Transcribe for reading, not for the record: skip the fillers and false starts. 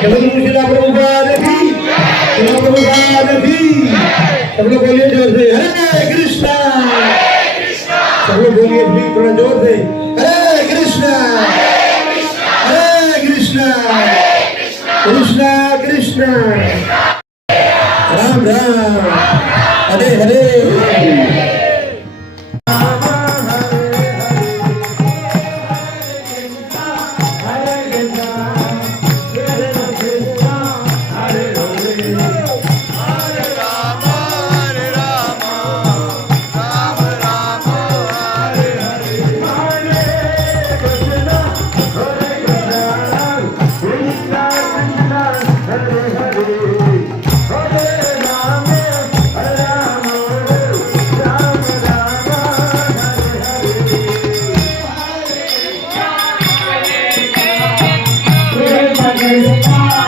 शिला प्रभुपाद की, शिला प्रभुपाद की। सब लोग बोलिए जोर से हरे कृष्णा। सब लोग बोलिए भी थोड़ा जोर से हरे कृष्णा, हरे कृष्णा, कृष्णा कृष्णा, राम राम, हरे हरे। Hare